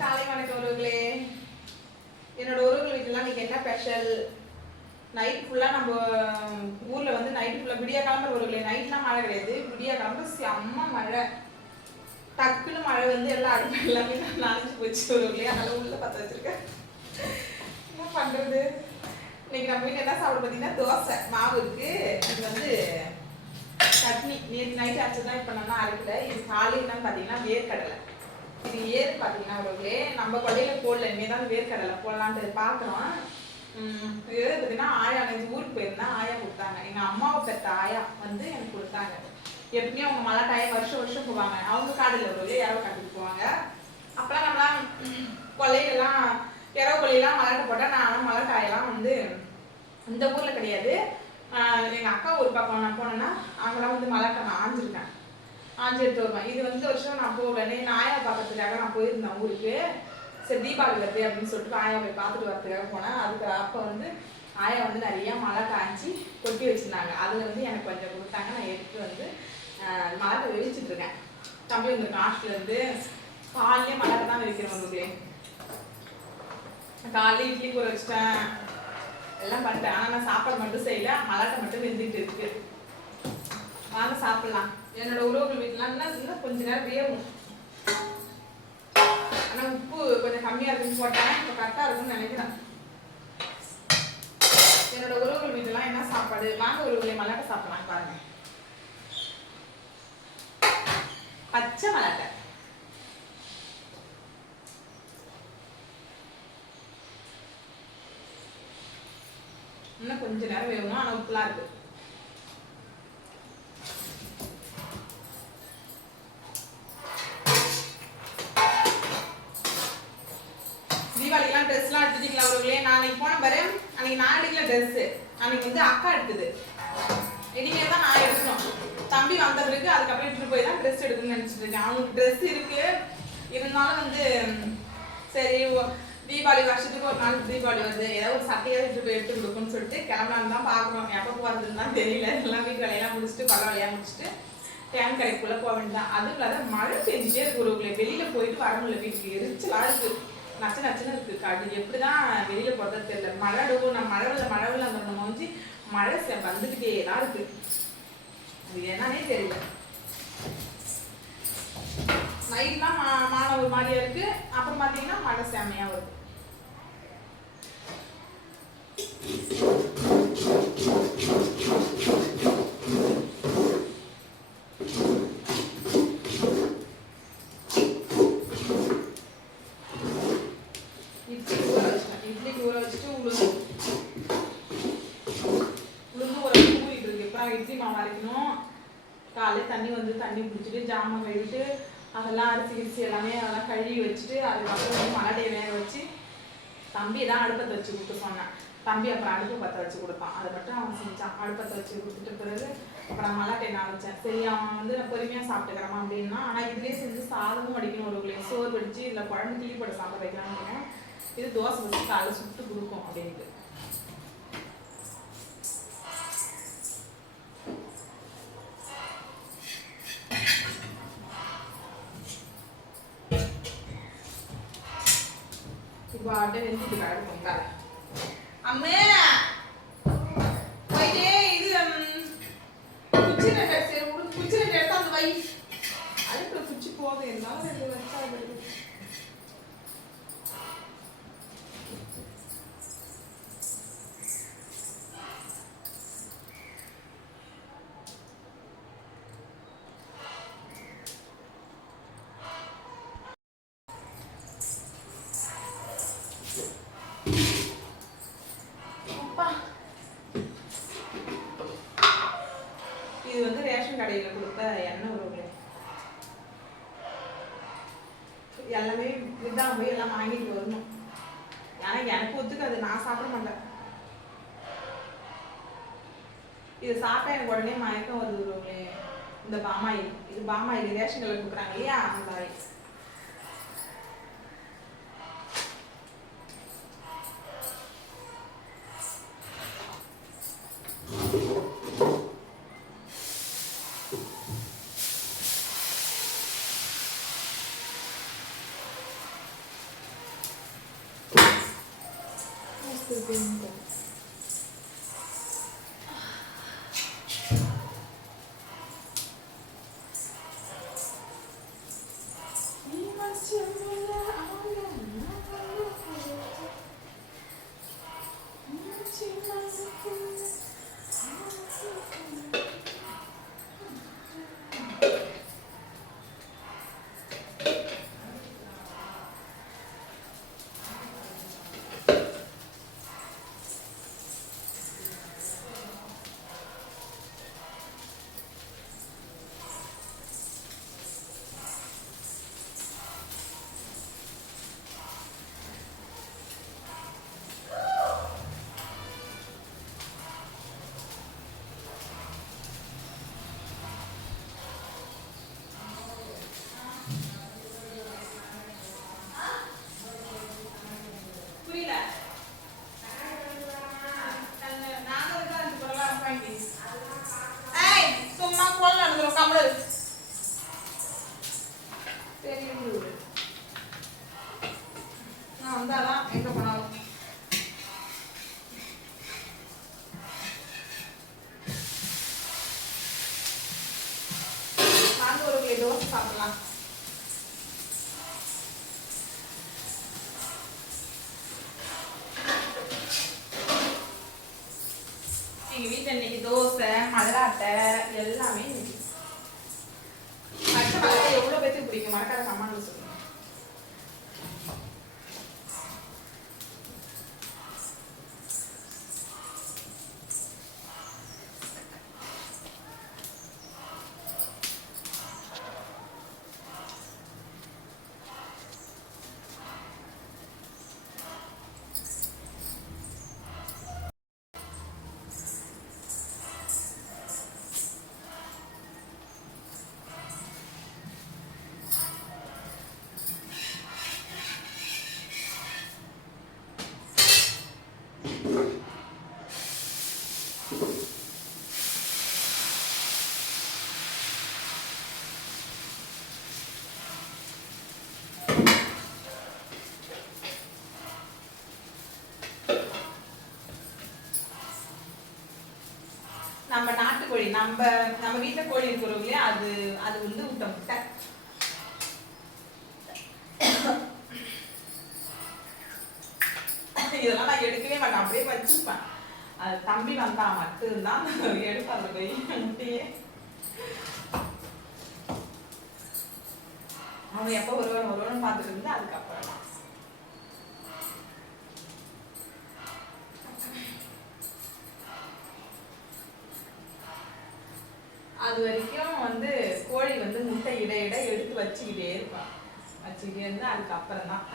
காலை வணக்கம் உறவுகளே. என்னோட உறவுகள் வீட்டுலாம் இன்னைக்கு என்ன ஸ்பெஷல்? நைட் ஃபுல்லா நம்ம ஊர்ல வந்து நைட் ஃபுல்லா விடிய காலம்பர உறவுகளே. நைட்லாம் மழை கிடையாது, விடிய காலம்பர செம்ம மழை. டக்குன்னு மழை வந்து எல்லாம் அடுப்பு எல்லாமே நனைஞ்சு போச்சு உறவுகளே. அதனால உள்ள பற்ற வச்சிருக்கேன். என்ன பண்றது? இன்னைக்கு நம்ம வீட்டுல என்ன சாப்பிட பார்த்தீங்கன்னா தோசை மாவு இருக்கு. இது வந்து சட்னி நேற்று நைட் அரைச்சதான் இப்போ நல்லா அரைக்கல. இது காலையில் என்னன்னு பார்த்தீங்கன்னா வேர்க்கடலை. இது ஏறு பார்த்தீங்கன்னா உறவுகளே நம்ம கொள்ளையில போடல, இனிமேதான் வேர்க்கடலை போடலான்ட்டு பார்க்குறோம். இது பார்த்தீங்கன்னா ஆயா நேற்று ஊருக்கு போயிருந்தேன், ஆயா கொடுத்தாங்க. எங்கள் அம்மாவை பெற்ற ஆயா வந்து எனக்கு கொடுத்தாங்க. எப்படியும் அவங்க மலாட்டாயம் வருஷம் வருஷம் போவாங்க. அவங்க காடில் உறவுகளே இரவு கட்டிட்டு போவாங்க. அப்போலாம் நம்மளாம் கொள்ளையிலலாம் இரவு கொள்ளையெல்லாம் மலாட்டை போட்டால் நான் மலாட்டாயெல்லாம் வந்து இந்த ஊரில் கிடையாது. எங்கள் அக்கா ஒரு பக்கம் நான் போனேன்னா அங்கெல்லாம் வந்து மலாட்டை நான் ஆஞ்சிருக்கேன், ஆஞ்சி எடுத்து வருவேன். இது வந்து வருஷம் நான் போகலன்னு நான் ஆயா பார்க்கறதுக்காக நான் போயிருந்தேன் ஊருக்கு. சரி தீபாவளி வருது அப்படின்னு சொல்லிட்டு ஆயா போய் பார்த்துட்டு வரதுக்காக போனேன். அதுக்கு அப்போ வந்து ஆயா வந்து நிறையா மலாட்டை ஆஞ்சி கொட்டி வச்சுருந்தாங்க. அதில் வந்து எனக்கு கொஞ்சம் கொடுத்தாங்க. நான் எடுத்து வந்து மலாட்டை வெடிச்சிட்டு இருக்கேன். தம்பி வந்து ஹாஸ்டல்லேருந்து காலையிலே மலாட்டை தான் வெடிக்கிறேன். உங்களுக்கு காலையில் இட்லி ஊற வச்சிட்டேன், எல்லாம் பண்ணிட்டேன். ஆனால் நான் சாப்பாடு மட்டும் செய்யல, மலாட்டை மட்டும் வெந்துட்டு இருக்கு. வாங்க சாப்பிடலாம். என்னோட உறவுகள் வீட்டுலாம் இன்னும் கொஞ்ச நேரம் வேகும். ஆனால் உப்பு கொஞ்சம் கம்மியாக இருக்குன்னு போட்டேன், இப்போ கரெக்டாக இருக்குன்னு நினைக்கிறேன். என்னோட உறவுகள் வீட்டுலாம் என்ன சாப்பாடு? வாங்க உறவுகளை மலாட்டை சாப்பிடலாம் பாருங்க. பச்சை மலாட்டை. இன்னும் கொஞ்ச நேரம் வேகணும், ஆனால் உப்புலாம் இருக்கு. தீபாவளிக்கெல்லாம் ட்ரெஸ்லாம் எடுத்துட்டீங்களா உறவுகளே? நான் அன்னைக்கு போன பாரு, அன்னைக்கு நான் எடுக்கல ட்ரெஸ்ஸு, அன்னைக்கு வந்து அக்கா எடுத்தது. இனிமேல் தான் நான் எடுக்கணும். தம்பி வந்த பிறகு அதுக்கப்புறம் எடுத்துட்டு போய் தான் ட்ரெஸ் எடுக்கணும்னு நினச்சிட்டு இருக்கேன். அவனுக்கு ட்ரெஸ் இருக்கு, இருந்தாலும் வந்து சரி தீபாவளி வருஷத்துக்கு ஒரு நாள் தீபாவளி வருது, ஏதாவது ஒரு சட்டையாக எடுத்து போய் எடுத்து கொடுக்குன்னு சொல்லிட்டு கிளம்பலான்னு தான் பார்க்குறோம். எப்போ போகிறதுன்னு தான் தெரியல. எல்லாம் வீட்டு வேலையெல்லாம் முடிச்சுட்டு கொள்ள வேலையாக முடிச்சுட்டு டேன் கடைக்குள்ளே போக வேண்டியதான். அதுவும் இல்லாத மழை பெஞ்சிட்டே இருக்கு உறவுகளே. வெளியில் போயிட்டு வர முடியல, வீட்டுக்கு எரிச்சலாக இருக்குது, நச்சு நச்சுன்னு இருக்குது. அது எப்படி தான் வெளியில் போகிறது தெரியல. மழை அடுவோம், நான் மழை வெள்ள அந்த மோஞ்சி மழை வந்துக்கிட்டே தான் இருக்குது. அது என்னன்னே தெரியல. நைட்லாம் மாணவர் மாதிரியா இருக்கு, அப்புறம் பார்த்தீங்கன்னா மழை செம்மையாக வருது. இட்லிக்கு ஊற வச்சுட்டு உளுந்து ஊற வச்சு ஊறிட்டு இருக்கு. இப்போ இட்லி மாவு அரைக்கணும். காலையில் தண்ணி பிடிச்சிட்டு ஜாமான் கழுவிட்டு அதெல்லாம் அரிசி எல்லாமே அதெல்லாம் கழுவி வச்சுட்டு அதுக்கப்புறம் வந்து மலாட்டையை வேக வச்சு தம்பி தான் அடுப்பத்தை வச்சு கொடுக்க சொன்னேன். தம்பி அப்புறம் அடுப்பு பற்ற வச்சு கொடுத்தான். அதை மட்டும் அவன் செஞ்சான். அடுப்பத்தை வச்சு கொடுத்துட்டு பிறகு அப்புறம் மலாட்டையை நான் வச்சேன். சரி அவன் வந்து நான் பொறுமையாக சாப்பிட்டுக்கிறேன் அப்படின்னா. ஆனால் இதுலேயே செஞ்சு சாதமும் வடிக்கணும் உறவுகளே. சோறு வடிச்சு இதில் குழம்பு கிளி போட்டு சாப்பிட வைக்கலாம் அப்படின்னா. இது தோசை வச்சு காலையில் சுட்டு கொடுக்கும் அப்படின்ட்டு. இப்போ அப்படியே வெந்துட்டு கிடக்கும் காலை. அம்மே வைடே இது குச்சி ரெண்டு எடுத்து அந்த வை. அதுக்கு குச்சி போதும், இருந்தாலும் ரெண்டு வச்சா வருது. இது வந்து ரேஷன் கடையில் கொடுத்த எண்ணெய் உறவுகளே. எல்லாமே இதான் போய் எல்லாம் வாங்கிட்டு வரணும். ஏன்னா எனக்கு ஒத்துக்காது, நான் சாப்பிட மாட்டேன். இது சாப்பிட்டா எனக்கு உடனே மயக்கம் வருது உறவுகளே. இந்த பாமாயில், இது பாமாயில் ரேஷன் கடையில் கொடுக்குறாங்க இல்லையா, அந்த ஆயில். எங்கள் வீட்டில் இன்னைக்கு தோசை மல்லாட்டை எல்லாமே இன்னைக்கு பச்சை மல்லாட்டை எவ்வளோ பேருக்கு பிடிக்கும் மறக்காத கம்மான்னு சொல்லுங்க. நம்ம நாட்டுக்கோழி நம்ம வீட்டுல கோழி இருக்கிறோம் இல்லையா, அது அது வந்து விட்ட முட்டை. இதெல்லாம் நான் எடுக்கவே மாட்டேன், அப்படியே வச்சிருப்பேன். அது தம்பி வந்தா மட்டும்தான் எடுப்பாங்க போய் முட்டையே. அவன் எப்போ வருவான்னு பார்த்துட்டு இருந்து அதுக்கப்புறம் அது வரைக்கும் வந்து கோழி வந்து முட்டை இட எடுத்து வச்சுக்கிட்டே இருப்பான். வச்சுக்கிட்டே இருந்து அதுக்கப்புறம் தான்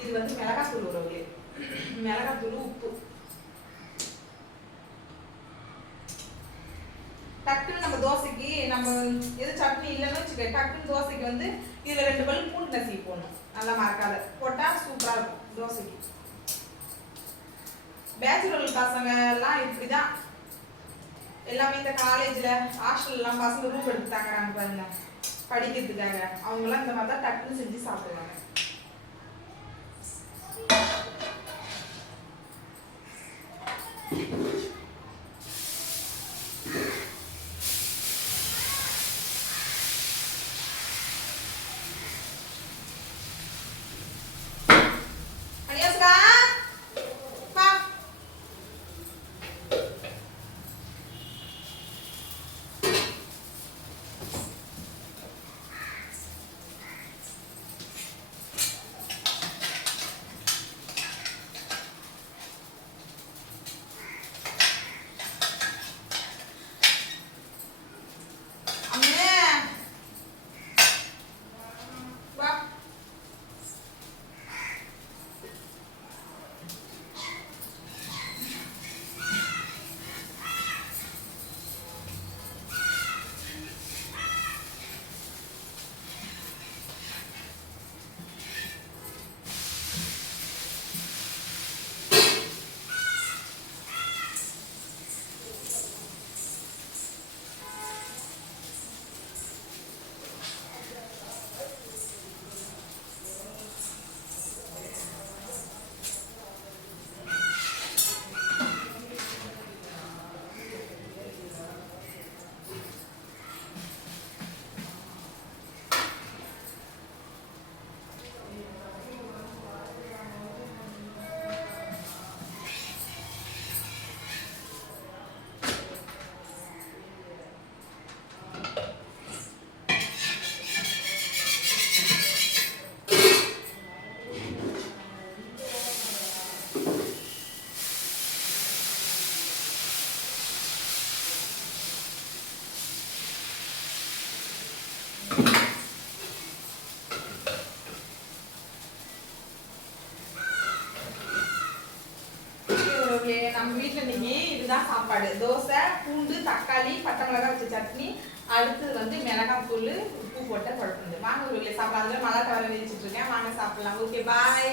இது வந்து மிளகாத்தூள் உறவுலே, மிளகாத்தூள் உப்பு. டக்குன்னு நம்ம தோசைக்கு நம்ம எது சட்னி இல்லைன்னு வச்சுக்க, டக்குன்னு தோசைக்கு வந்து இதில் 2 பல் பூண்டு நசுக்கி போடணும். நல்லா மறக்காத போட்டால் சூப்பராக இருக்கும் தோசைக்கு. பேச்சுலர் பசங்க எல்லாம் இப்படி தான் எல்லாமே. இந்த காலேஜில் ஹாஸ்டல்லாம் பசங்க ரூம் எடுத்து தாக்குறாங்க பாருங்க படிக்கிறதுக்காக, அவங்களாம் இந்த மாதிரி தான் டக்குன்னு செஞ்சு சாப்பிடுவாங்க. நம்ம வீட்டில் இன்னைக்கு இதுதான் சாப்பாடு. தோசை, பூண்டு, தக்காளி, பட்டை மிளகாய் வச்ச சட்னி, அடுத்தது வந்து மிளகாய் தூள், உப்பு போட்ட குழம்பு. வாங்க ஒரு சாப்பிடலாம். அதில் மழை தவற வச்சுட்டு இருக்கேன், வாங்க சாப்பிடலாம். Okay bye.